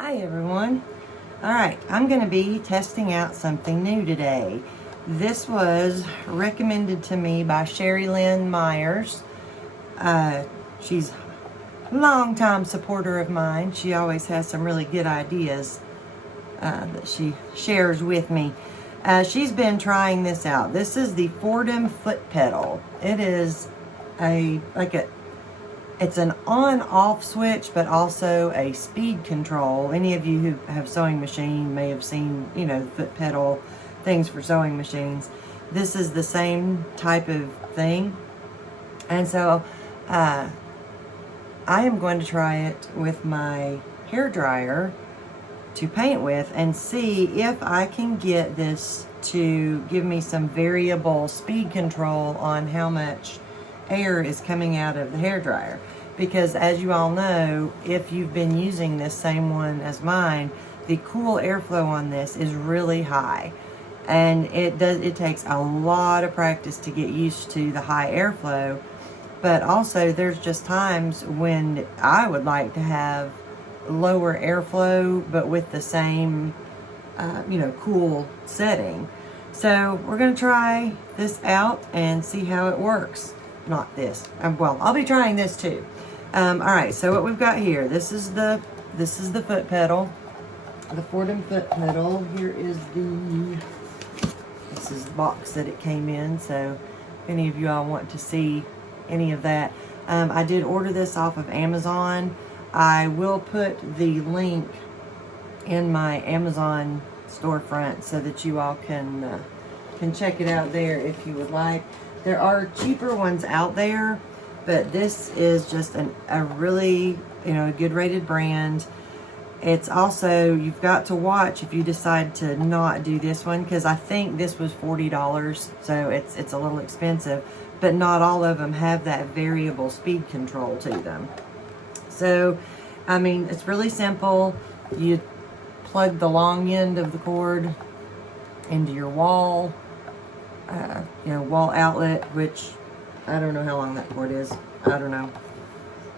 Hi everyone. Alright, I'm going to be testing out something new today. This was recommended to me by Sherry Lynn Myers. She's a long-time supporter of mine. She always has some really good ideas that she shares with me. She's been trying this out. This is the Foredom foot pedal. It is it's an on-off switch, but also a speed control. Any of you who have sewing machine may have seen, foot pedal things for sewing machines. This is the same type of thing. And so, I am going to try it with my hair dryer to paint with and see if I can get this to give me some variable speed control on how much air is coming out of the hair dryer. Because as you all know, if you've been using this same one as mine, the cool airflow on this is really high. And it takes a lot of practice to get used to the high airflow. But also there's just times when I would like to have lower airflow, but with the same, cool setting. So we're going to try this out and see how it works. Not this. Well, I'll be trying this too. All right. So what we've got here. This is the foot pedal, the Foredom foot pedal. Here is this is the box that it came in. So if any of you all want to see any of that, I did order this off of Amazon. I will put the link in my Amazon storefront so that you all can check it out there if you would like. There are cheaper ones out there, but this is just a really, good rated brand. It's also, you've got to watch if you decide to not do this one, because I think this was $40, so it's a little expensive, but not all of them have that variable speed control to them. So, I mean, it's really simple. You plug the long end of the cord into your wall, wall outlet, which I don't know how long that cord is. I don't know,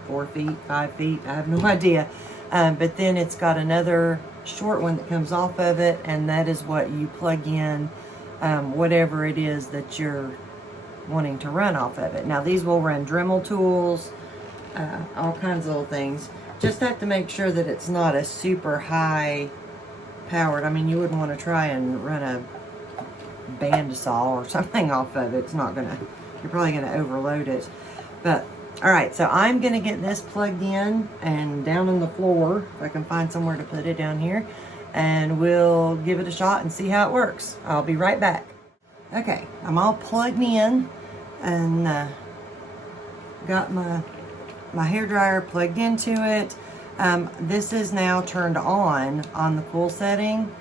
4 feet, 5 feet, I have no idea. But then it's got another short one that comes off of it, and that is what you plug in whatever it is that you're wanting to run off of it. Now these will run Dremel tools, all kinds of little things. Just have to make sure that it's not a super high powered. I mean, you wouldn't want to try and run a bandsaw or something off of it. It's not gonna, you're probably gonna overload it. But all right, so I'm gonna get this plugged in and down on the floor, if I can find somewhere to put it down here, and we'll give it a shot and see how it works. I'll be right back. Okay, I'm all plugged in and got my hair dryer plugged into it. This is now turned on the cool setting.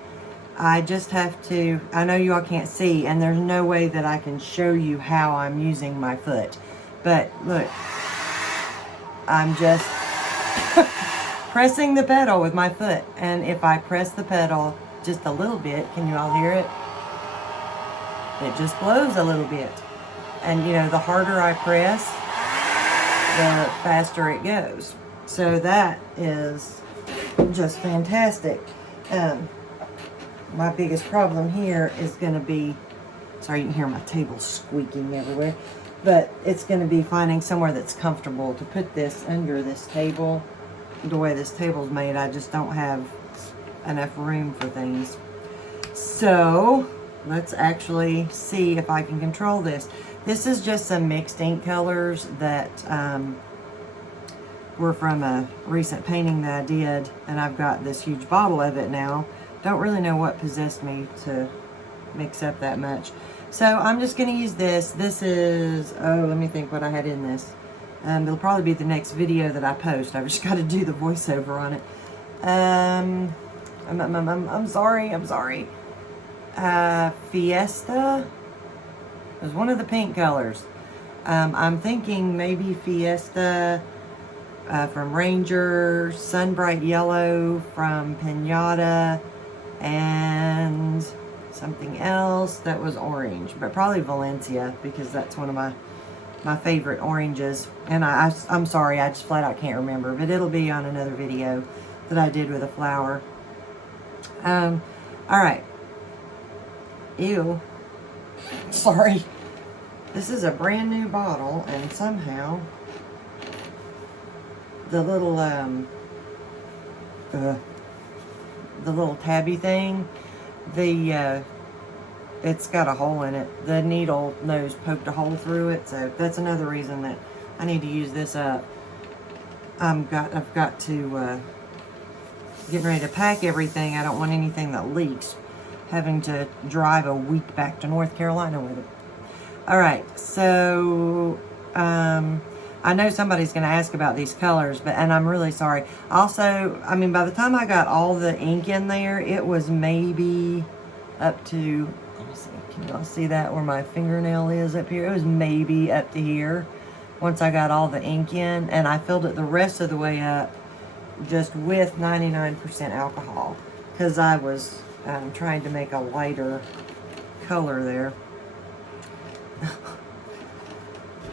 I just have to, I know you all can't see, and there's no way that I can show you how I'm using my foot. But look, I'm just pressing the pedal with my foot. And if I press the pedal just a little bit, can you all hear it? It just blows a little bit. And the harder I press, the faster it goes. So that is just fantastic. My biggest problem here is going to be, sorry you can hear my table squeaking everywhere, but it's going to be finding somewhere that's comfortable to put this under this table. The way this table's made, I just don't have enough room for things. So let's actually see if I can control this. This is just some mixed ink colors that were from a recent painting that I did, and I've got this huge bottle of it now. Don't really know what possessed me to mix up that much. So I'm just going to use this. This is, let me think what I had in this. It'll probably be the next video that I post. I've just got to do the voiceover on it. I'm sorry. Fiesta is one of the pink colors. I'm thinking maybe Fiesta from Ranger, Sunbright Yellow from Pinata, and something else that was orange, but probably Valencia, because that's one of my favorite oranges. And I'm sorry, I just flat out can't remember, but it'll be on another video. that I did with a flower. All right. Ew. Sorry. This is a brand new bottle, and somehow the little tabby thing, it's got a hole in it. The needle nose poked a hole through it, so that's another reason that I need to use this up. I've got to getting ready to pack everything. I don't want anything that leaks. Having to drive a week back to North Carolina with it. All right, so I know somebody's going to ask about these colors, and I'm really sorry. Also, I mean, by the time I got all the ink in there, it was maybe up to, let me see, can you all see that where my fingernail is up here? It was maybe up to here once I got all the ink in, and I filled it the rest of the way up just with 99% alcohol because I was trying to make a lighter color there.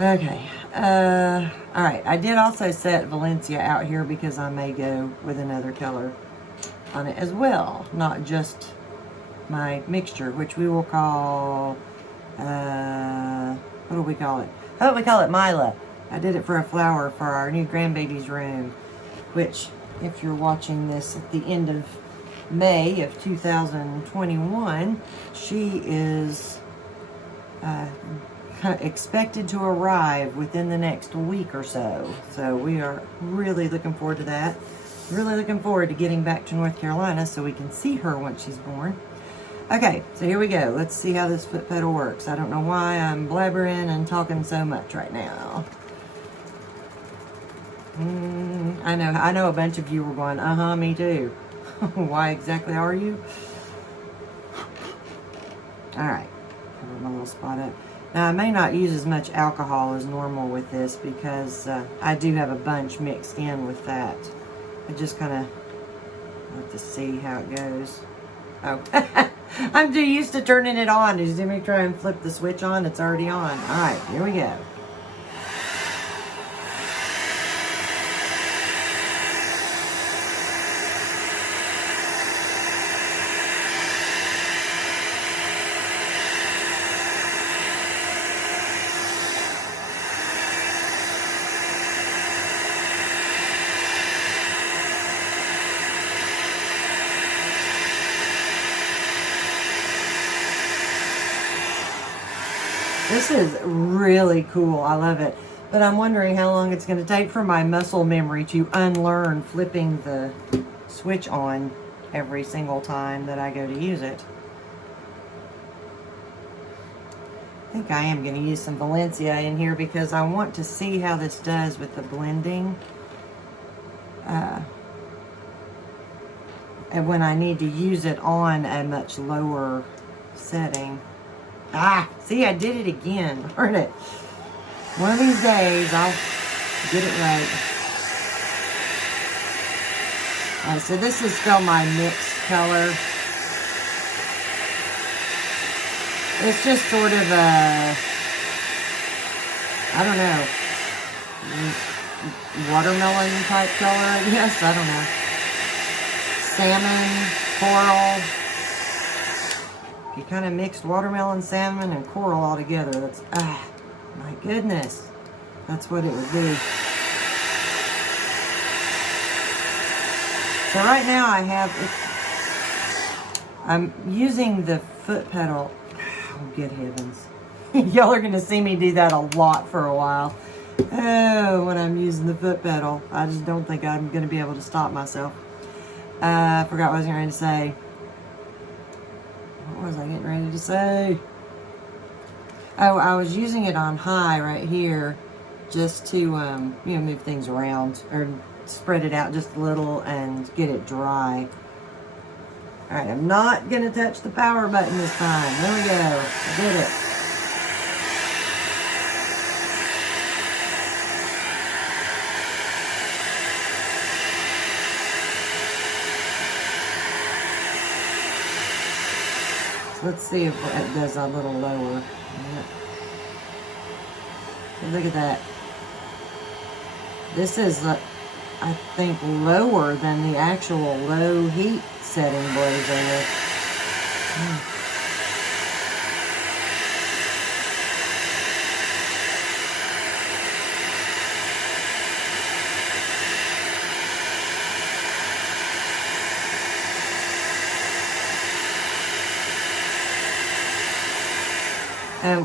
Okay, all right, I did also set Valencia out here because I may go with another color on it as well, not just my mixture, which we will call, what do we call it? Oh, we call it Mila. I did it for a flower for our new grandbaby's room, which, if you're watching this at the end of May of 2021, she is expected to arrive within the next week or so. So we are really looking forward to that. Really looking forward to getting back to North Carolina so we can see her once she's born. Okay, so here we go. Let's see how this foot pedal works. I don't know why I'm blabbering and talking so much right now. I know a bunch of you were going, me too. Why exactly are you? All right, cover my little spot up. Now, I may not use as much alcohol as normal with this because I do have a bunch mixed in with that. I just kind of like to see how it goes. Oh, I'm too used to turning it on. Did you see me try and flip the switch on? It's already on. All right, here we go. This is really cool. I love it. But I'm wondering how long it's going to take for my muscle memory to unlearn flipping the switch on every single time that I go to use it. I think I am going to use some Valencia in here because I want to see how this does with the blending. And when I need to use it on a much lower setting. See, I did it again, darn it. One of these days, I'll get it right. All right, so this is still my mixed color. It's just sort of a, I don't know, watermelon type color, I guess. I don't know. Salmon, coral. You kind of mixed watermelon, salmon, and coral all together. That's, my goodness. That's what it would be. So right now I'm using the foot pedal. Oh, good heavens. Y'all are going to see me do that a lot for a while. Oh, when I'm using the foot pedal. I just don't think I'm going to be able to stop myself. I forgot what I was going to say. What was I getting ready to say? Oh, I was using it on high right here just to, move things around or spread it out just a little and get it dry. All right, I'm not going to touch the power button this time. There we go. I did it. Let's see if it does a little lower. Look at that. This is I think, lower than the actual low heat setting blows air.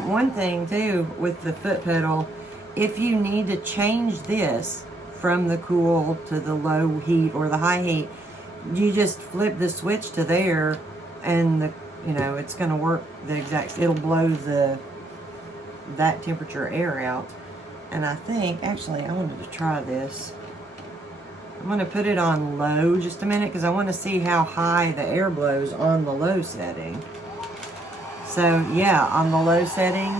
One thing too with the foot pedal, if you need to change this from the cool to the low heat or the high heat, you just flip the switch to there, and it's going to work the exact. It'll blow that temperature air out. And I think actually I wanted to try this. I'm going to put it on low just a minute because I want to see how high the air blows on the low setting. So yeah, on the low setting,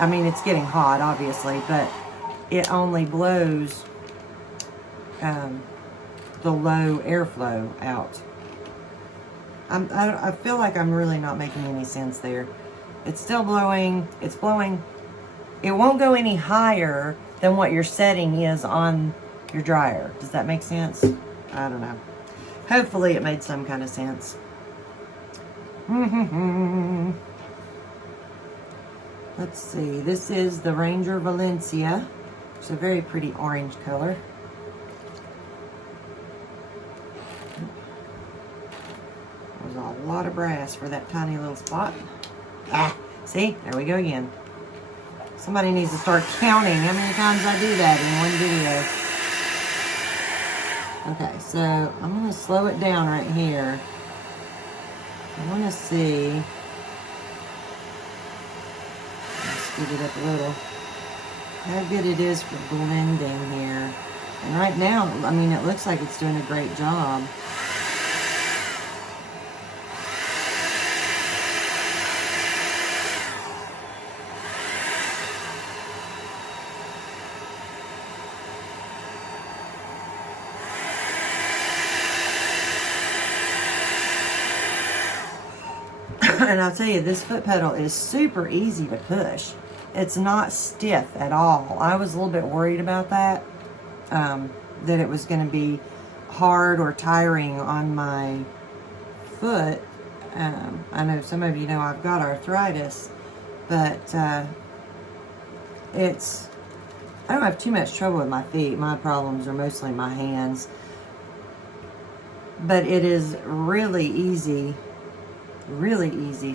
I mean, it's getting hot obviously, but it only blows the low airflow out. I feel like I'm really not making any sense there. It's still blowing, it's blowing. It won't go any higher than what your setting is on your dryer. Does that make sense? I don't know. Hopefully it made some kind of sense. Let's see. This is the Ranger Valencia. It's a very pretty orange color. There's a lot of brass for that tiny little spot. Ah, see? There we go again. Somebody needs to start counting how many times I do that in one video. Okay, so I'm going to slow it down right here. I want to see. Let's speed it up a little. How good it is for blending here. And right now, I mean, it looks like it's doing a great job. And I'll tell you, this foot pedal is super easy to push. It's not stiff at all. I was a little bit worried about that, that it was going to be hard or tiring on my foot. I know some of you know I've got arthritis, but I don't have too much trouble with my feet. My problems are mostly my hands. But it is really easy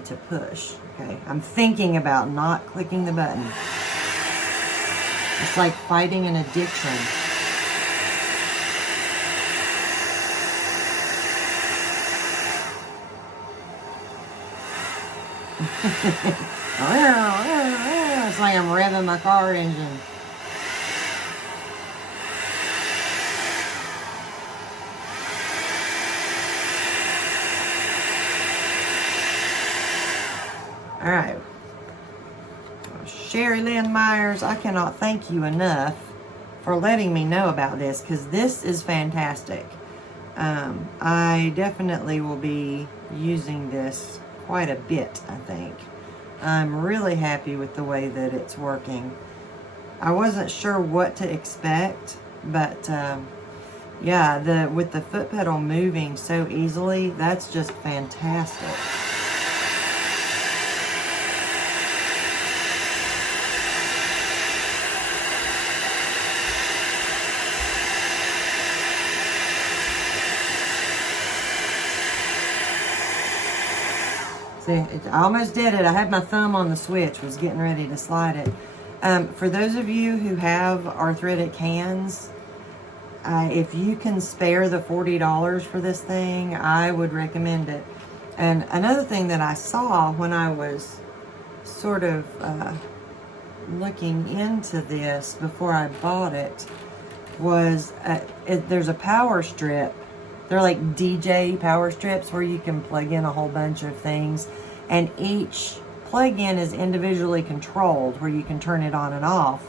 to push. Okay, I'm thinking about not clicking the button. It's like fighting an addiction. It's like I'm revving my car engine. All right, Sherry Lynn Myers, I cannot thank you enough for letting me know about this, because this is fantastic. I definitely will be using this quite a bit, I think. I'm really happy with the way that it's working. I wasn't sure what to expect, but yeah, with the foot pedal moving so easily, that's just fantastic. See, I almost did it. I had my thumb on the switch, was getting ready to slide it. For those of you who have arthritic hands, if you can spare the $40 for this thing, I would recommend it. And another thing that I saw when I was sort of looking into this before I bought it was there's a power strip. They're like DJ power strips where you can plug in a whole bunch of things, and each plug-in is individually controlled where you can turn it on and off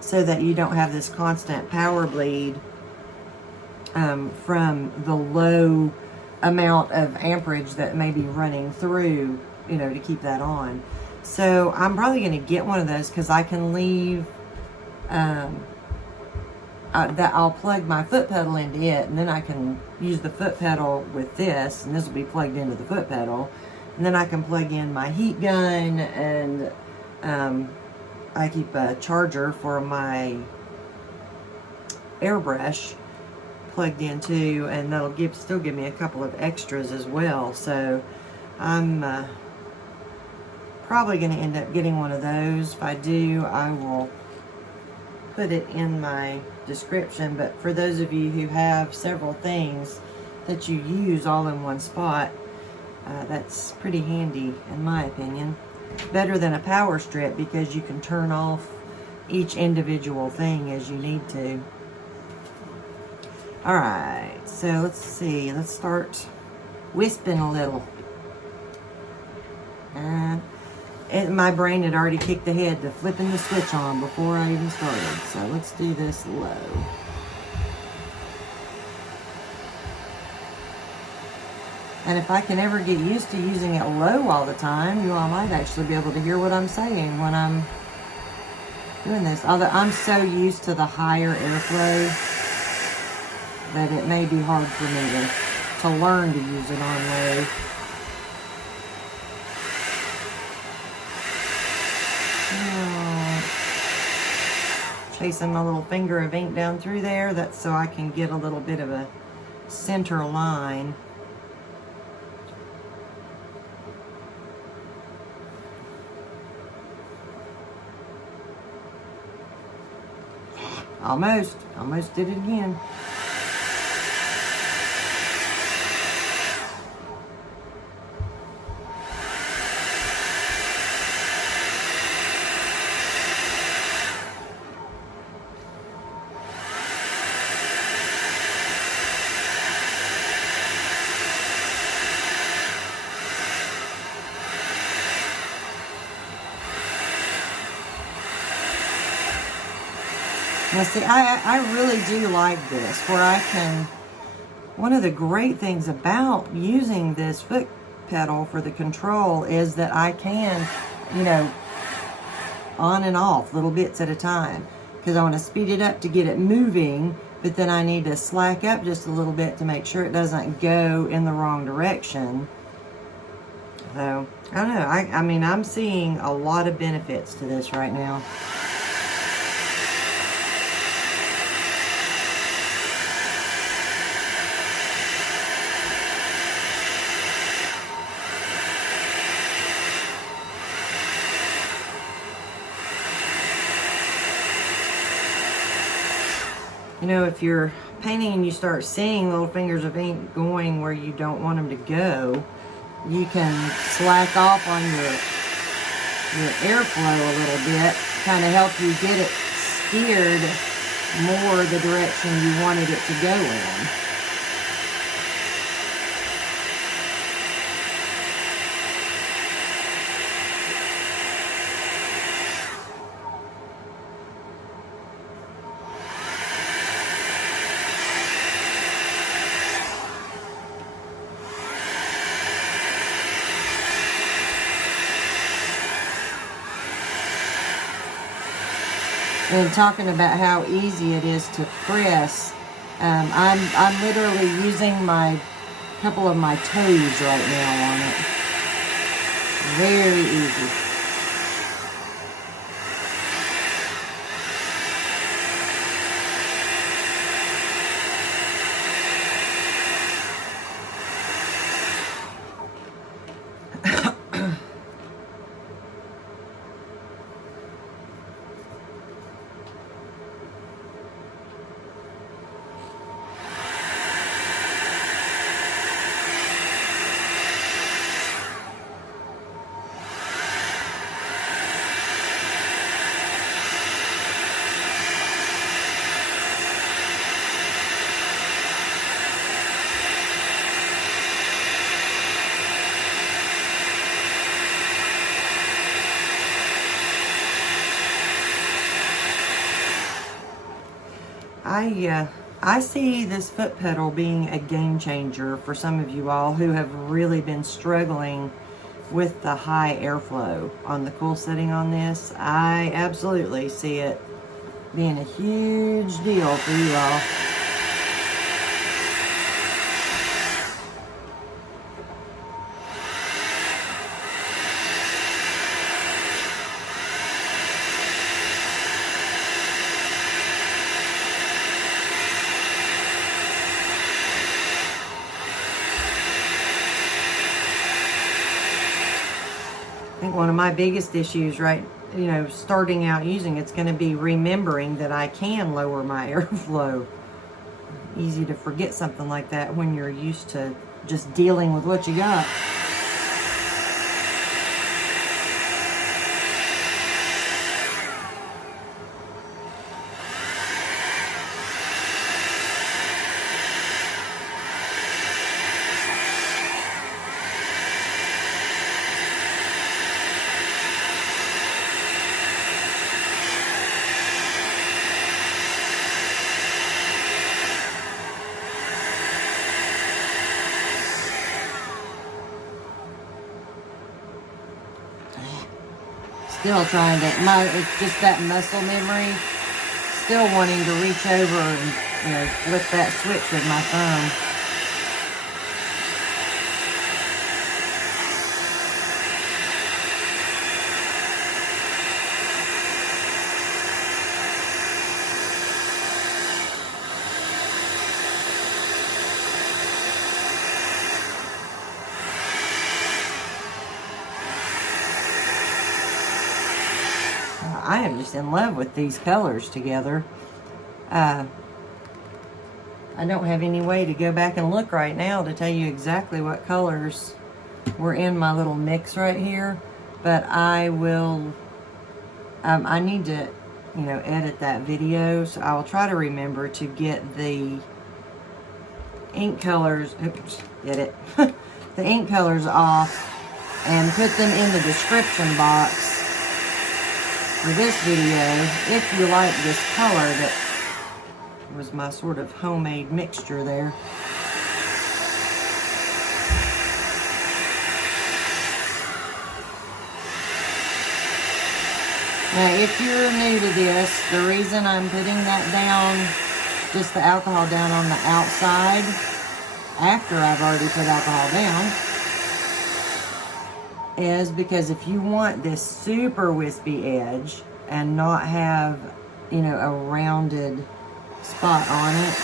so that you don't have this constant power bleed from the low amount of amperage that may be running through, to keep that on. So I'm probably going to get one of those because I can leave that I'll plug my foot pedal into it, and then I can use the foot pedal with this, and this will be plugged into the foot pedal, and then I can plug in my heat gun, and I keep a charger for my airbrush plugged in too, and that'll still give me a couple of extras as well. So I'm probably going to end up getting one of those. If I do, I will put it in my description. But for those of you who have several things that you use all in one spot, that's pretty handy in my opinion. Better than a power strip, because you can turn off each individual thing as you need to. Alright, so let's see. Let's start wisping a little. My brain had already kicked ahead to flipping the switch on before I even started. So let's do this low. And if I can ever get used to using it low all the time, you all might actually be able to hear what I'm saying when I'm doing this. Although I'm so used to the higher airflow that it may be hard for me to learn to use it on low. Chasing my little finger of ink down through there. That's so I can get a little bit of a center line. Almost did it again. Now see, I really do like this, where I can, one of the great things about using this foot pedal for the control is that I can, you know, on and off little bits at a time, because I want to speed it up to get it moving, but then I need to slack up just a little bit to make sure it doesn't go in the wrong direction. So, I don't know, I mean, I'm seeing a lot of benefits to this right now. You know, if you're painting and you start seeing little fingers of ink going where you don't want them to go, you can slack off on your airflow a little bit, kind of help you get it steered more the direction you wanted it to go in. And talking about how easy it is to press, I'm literally using couple of my toes right now on it. Very easy. I see this foot pedal being a game changer for some of you all who have really been struggling with the high airflow on the cool setting on this. I absolutely see it being a huge deal for you all. I think one of my biggest issues, right, starting out using it's going to be remembering that I can lower my airflow. Easy to forget something like that when you're used to just dealing with what you got. Still trying to, it's just that muscle memory. Still wanting to reach over and, flip that switch with my thumb. I am just in love with these colors together. I don't have any way to go back and look right now to tell you exactly what colors were in my little mix right here, but I will, I need to, edit that video, so I will try to remember to get the ink colors, oops, get it, the ink colors off and put them in the description box for this video, if you like this color that was my sort of homemade mixture there. Now, if you're new to this, the reason I'm putting that down, just the alcohol down on the outside, after I've already put alcohol down, is because if you want this super wispy edge and not have, a rounded spot on it,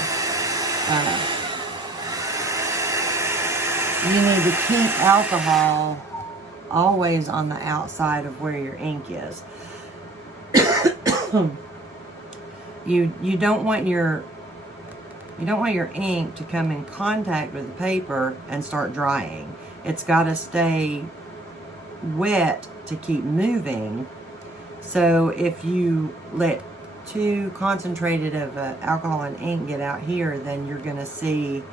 you need to keep alcohol always on the outside of where your ink is. You don't want your ink to come in contact with the paper and start drying. It's got to stay wet to keep moving. So if you let too concentrated of alcohol and ink get out here, then you're going to see,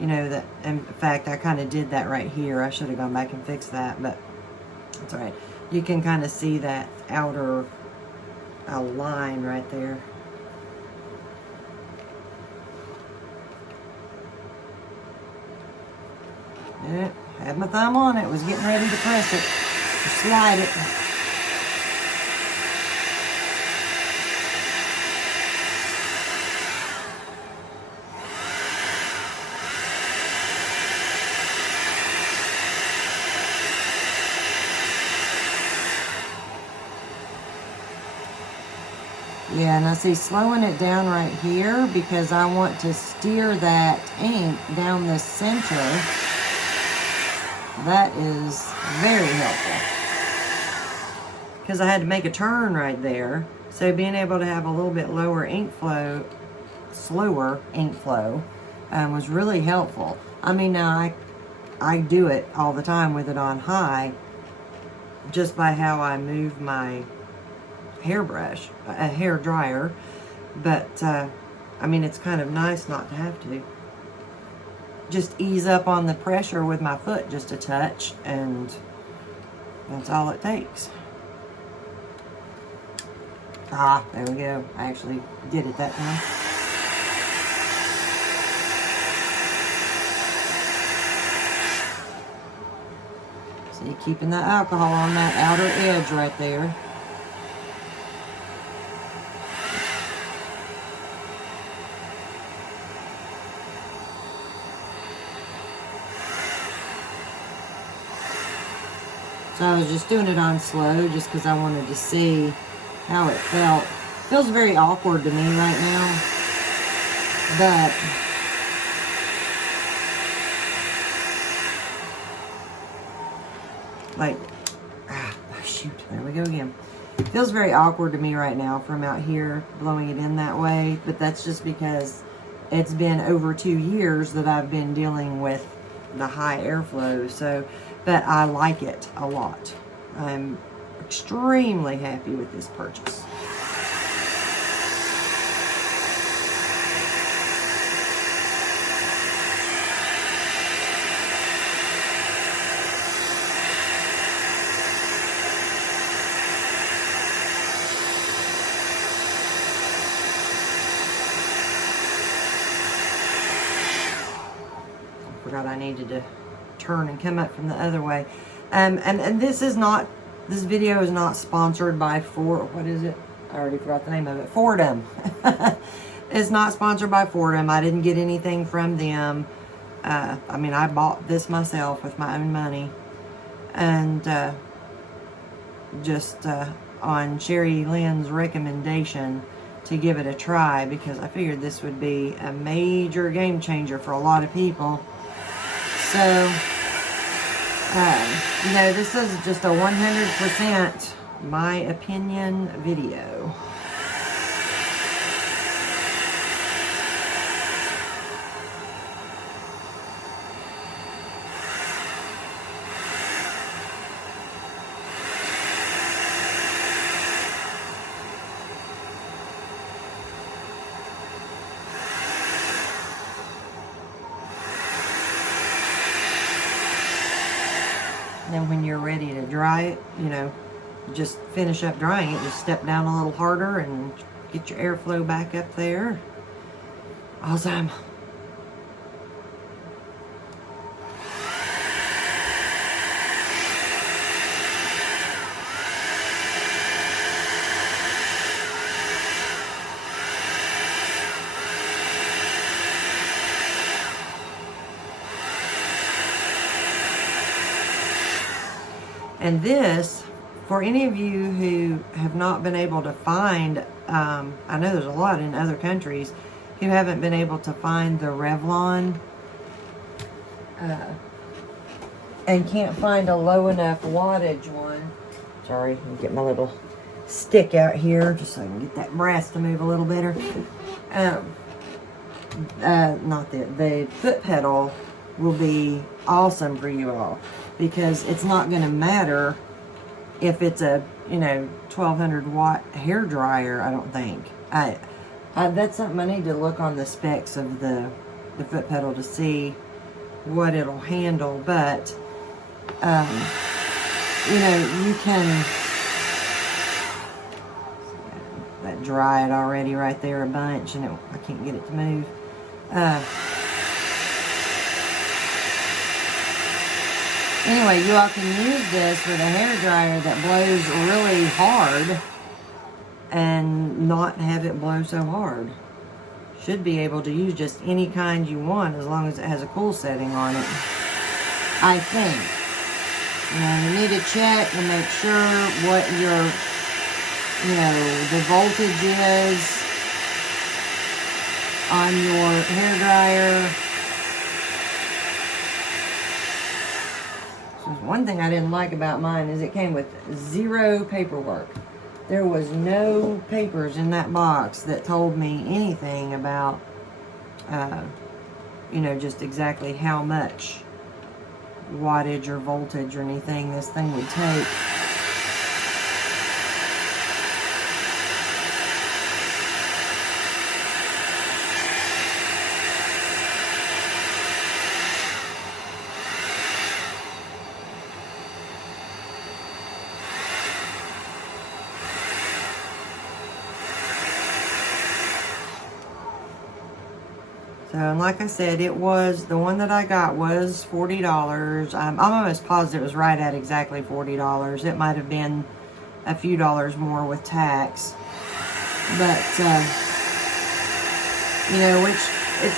that, in fact, I kind of did that right here. I should have gone back and fixed that, but it's all right. You can kind of see that outer line right there. Yeah, had my thumb on it, was getting ready to press it, to slide it. Yeah, now see, slowing it down right here because I want to steer that ink down the center. That is very helpful. Because I had to make a turn right there. So being able to have a little bit lower ink flow, slower ink flow, was really helpful. I mean, now I do it all the time with it on high, just by how I move my hairbrush, a hair dryer, but I mean, it's kind of nice not to have to. Just ease up on the pressure with my foot just a touch, and that's all it takes. Ah, there we go. I actually did it that time. See, keeping the alcohol on that outer edge right there. So I was just doing it on slow just because I wanted to see how it felt. Feels very awkward to me right now, but like, shoot, there we go again. Feels very awkward to me right now from out here blowing it in that way, but that's just because it's been over 2 years that I've been dealing with the high airflow. So, but I like it a lot. I'm extremely happy with this purchase. Forgot I needed to turn and come up from the other way. And this video is not sponsored by what is it? I already forgot the name of it. Foredom. It's not sponsored by Foredom. I didn't get anything from them. I mean, I bought this myself with my own money. And just on Sherry Lynn's recommendation to give it a try, because I figured this would be a major game changer for a lot of people. So, you know, this is just a 100% my opinion video. Then when you're ready to dry it, you know, just finish up drying it. Just step down a little harder and get your airflow back up there. Awesome. And this, for any of you who have not been able to find, I know there's a lot in other countries who haven't been able to find the Revlon and can't find a low enough wattage one. Sorry, let me get my little stick out here just so I can get that brass to move a little better. The foot pedal will be awesome for you all, because it's not going to matter if it's a, you know, 1200 watt hair dryer. I don't think. That's something I need to look on the specs of the foot pedal to see what it'll handle. But you know, you can that dry it already right there a bunch, and I can't get it to move. Anyway, you all can use this with a hair dryer that blows really hard and not have it blow so hard. Should be able to use just any kind you want as long as it has a cool setting on it, I think. Now, you need to check and make sure what your, you know, the voltage is on your hair dryer. One thing I didn't like about mine is it came with 0 paperwork. There was no papers in that box that told me anything about, you know, just exactly how much wattage or voltage or anything this thing would take. So, and like I said, it was, the one that I got was $40. I'm almost positive it was right at exactly $40. It might have been a few dollars more with tax. But, you know,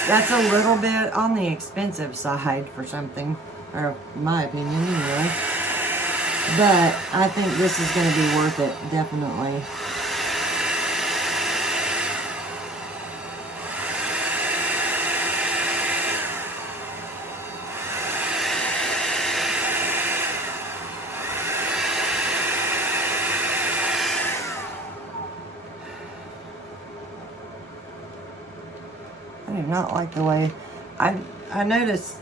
that's a little bit on the expensive side for something, or in my opinion, anyway. But I think this is going to be worth it, definitely. I do not like the way I noticed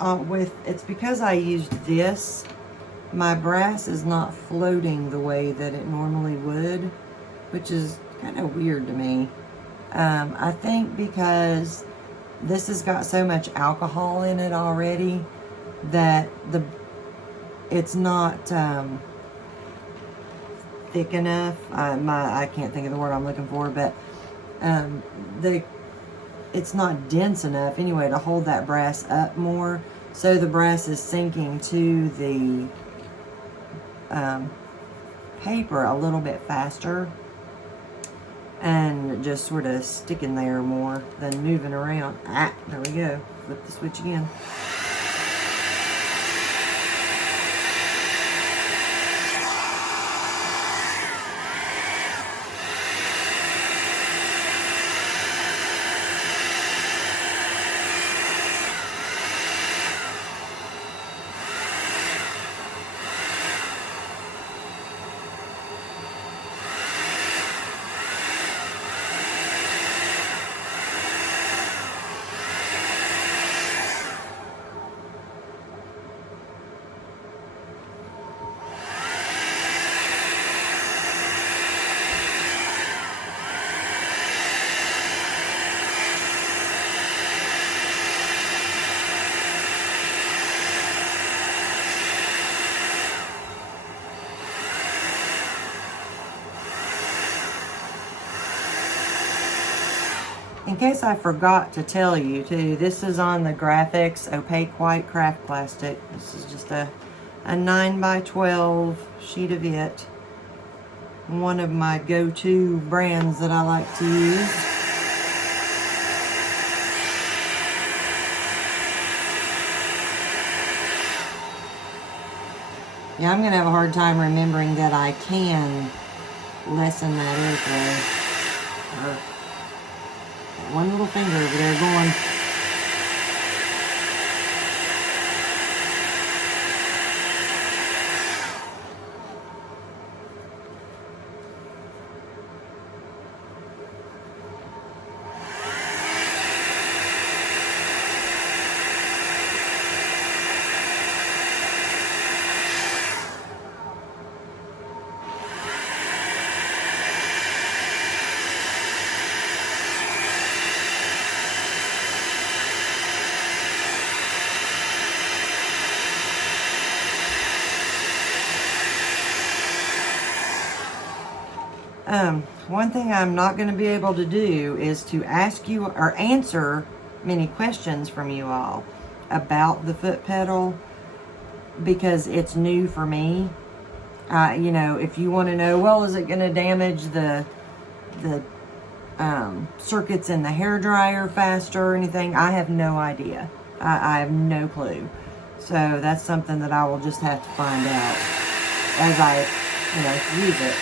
it's because I used this, my brass is not floating the way that it normally would, which is kind of weird to me. I think because this has got so much alcohol in it already that it's not thick enough. I can't think of the word I'm looking for, but it's not dense enough anyway to hold that brass up more. So the brass is sinking to the paper a little bit faster and just sort of sticking there more than moving around. There we go. Flip the switch again. In case I forgot to tell you too, this is on the Graphics Opaque White Craft Plastic. This is just a 9x12 sheet of it. One of my go-to brands that I like to use. Yeah, I'm going to have a hard time remembering that I can lessen that airflow. One little finger over there going. One thing I'm not going to be able to do is to ask you or answer many questions from you all about the foot pedal because it's new for me. You know, if you want to know, well, is it going to damage the circuits in the hairdryer faster or anything? I have no idea. I have no clue. So that's something that I will just have to find out as I, use it.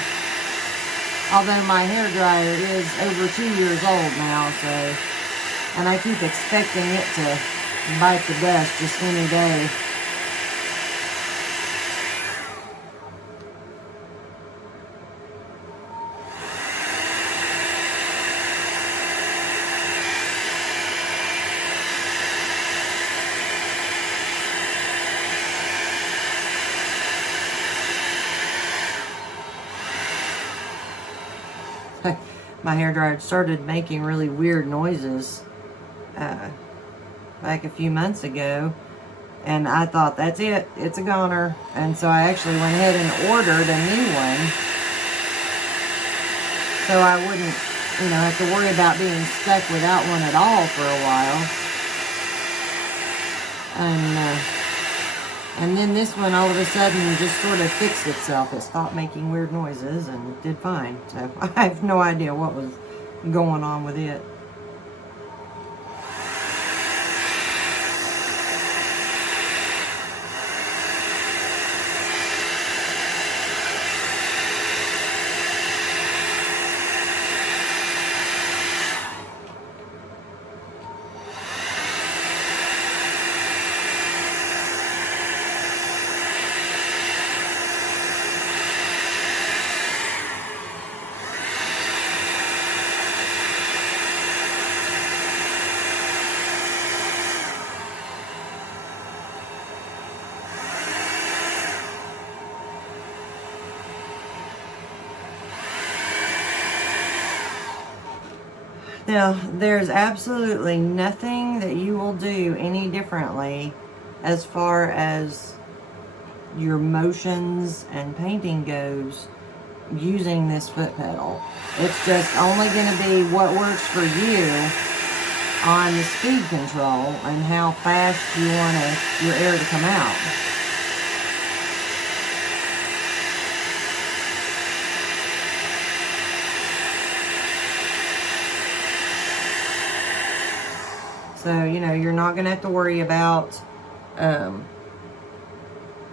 Although my hairdryer is over 2 years old now, so, and I keep expecting it to bite the dust just any day. My hairdryer started making really weird noises back a few months ago, and I thought, that's it, it's a goner. And so I actually went ahead and ordered a new one so I wouldn't, have to worry about being stuck without one at all for a while. And then this one all of a sudden just sort of fixed itself. It stopped making weird noises and did fine. So I have no idea what was going on with it. Now, there's absolutely nothing that you will do any differently as far as your motions and painting goes using this foot pedal. It's just only going to be what works for you on the speed control and how fast you want your air to come out. So, you know, you're not going to have to worry about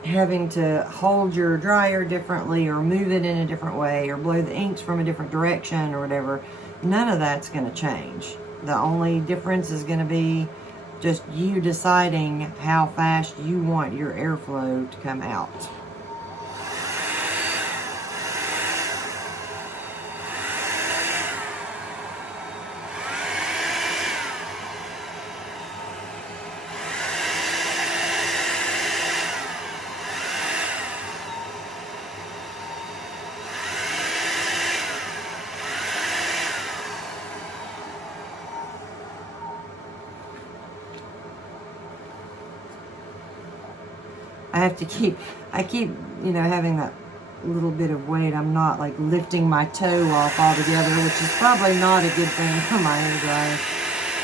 having to hold your dryer differently or move it in a different way or blow the inks from a different direction or whatever. None of that's going to change. The only difference is going to be just you deciding how fast you want your airflow to come out. I keep, you know, having that little bit of weight. I'm not like lifting my toe off altogether, which is probably not a good thing for my hair dryer,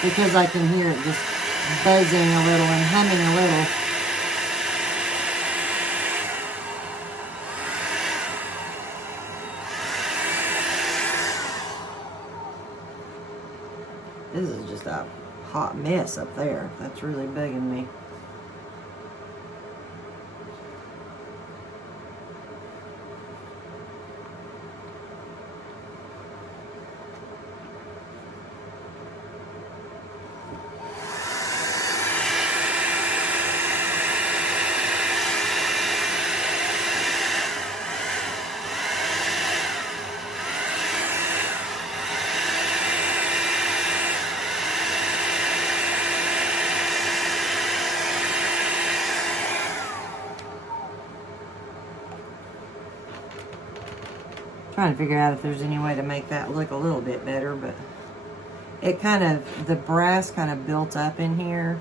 because I can hear it just buzzing a little and humming a little. This is just a hot mess up there. That's really bugging me. Trying to figure out if there's any way to make that look a little bit better, but it kind of, the brass kind of built up in here,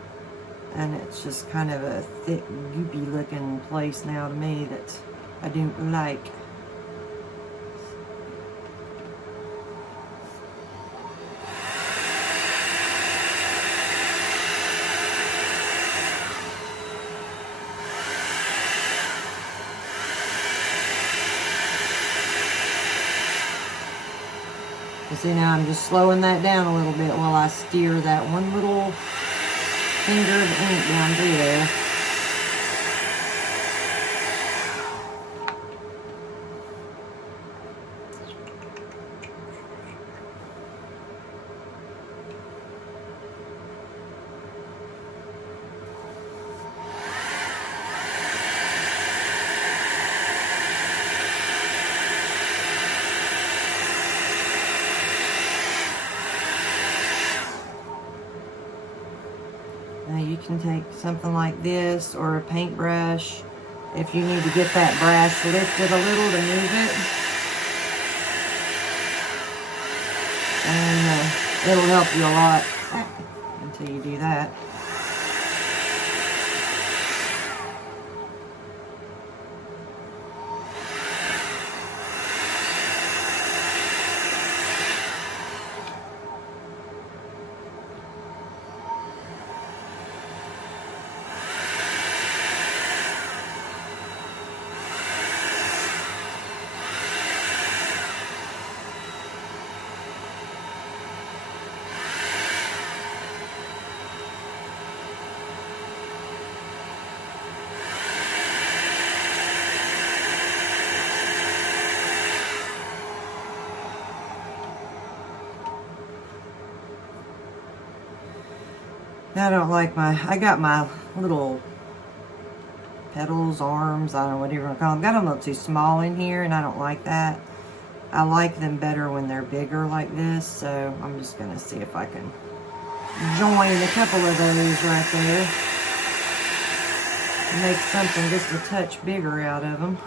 and it's just kind of a thick, goopy looking place now to me that I don't like. You see, now I'm just slowing that down a little bit while I steer that one little finger of ink down through there. Now you can take something like this or a paintbrush if you need to get that brass lifted a little to move it. And it'll help you a lot until you do that. I don't like I got my little petals, arms, I don't know what you want to call them. Got them a little too small in here, and I don't like that. I like them better when they're bigger like this, so I'm just going to see if I can join a couple of those right there. Make something just a touch bigger out of them.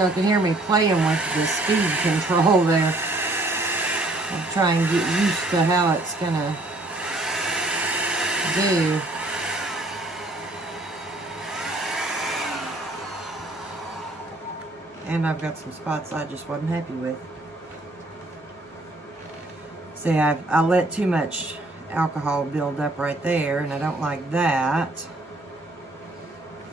Y'all can hear me playing with the speed control there. I'll try and get used to how it's gonna do. And I've got some spots I just wasn't happy with. See, I let too much alcohol build up right there, and I don't like that.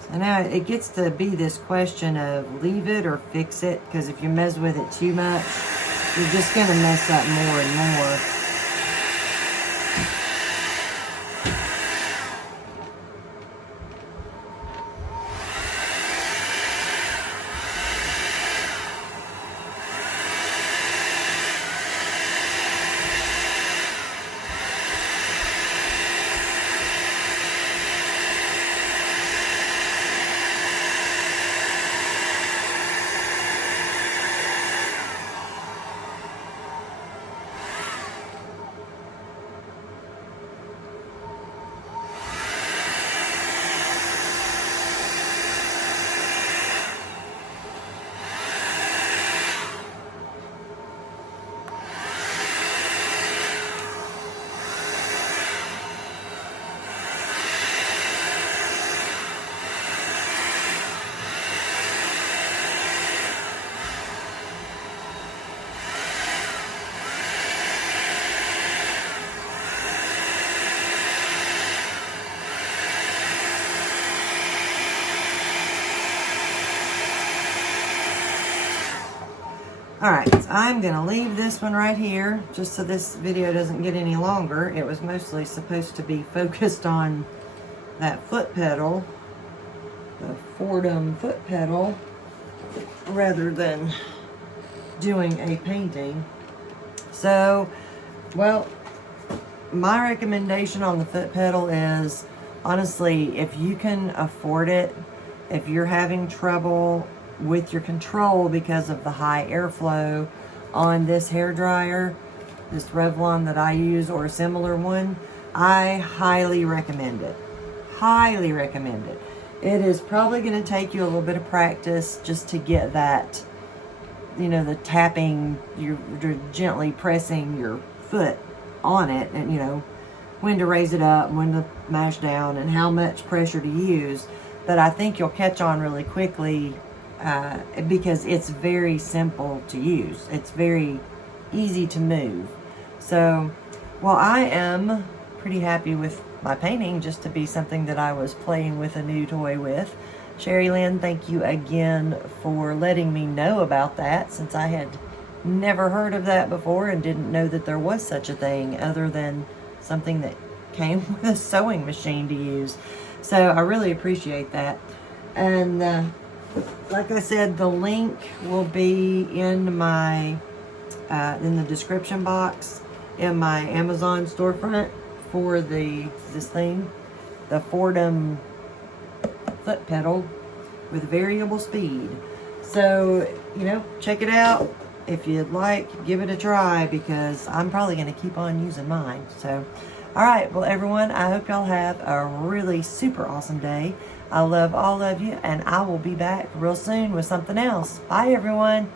So now it gets to be this question of leave it or fix it, because if you mess with it too much, you're just going to mess up more and more. Alright, so I'm going to leave this one right here, just so this video doesn't get any longer. It was mostly supposed to be focused on that foot pedal, the Foredom foot pedal, rather than doing a painting. So, well, my recommendation on the foot pedal is, honestly, if you can afford it, if you're having trouble with your control because of the high airflow on this hair dryer, this Revlon that I use or a similar one, I highly recommend it. Highly recommend it. It is probably going to take you a little bit of practice just to get that, you know, the tapping, you're gently pressing your foot on it, and you know when to raise it up, when to mash down, and how much pressure to use. But I think you'll catch on really quickly because it's very simple to use. It's very easy to move. So, well, I am pretty happy with my painting, just to be something that I was playing with a new toy with. Sherry Lynn, thank you again for letting me know about that, since I had never heard of that before and didn't know that there was such a thing other than something that came with a sewing machine to use. So I really appreciate that. And like I said, the link will be in my in the description box in my Amazon storefront for this thing, the Foredom foot pedal with variable speed. So, you know, check it out. If you'd like, give it a try, because I'm probably going to keep on using mine. So, alright, well everyone, I hope y'all have a really super awesome day. I love all of you, and I will be back real soon with something else. Bye everyone.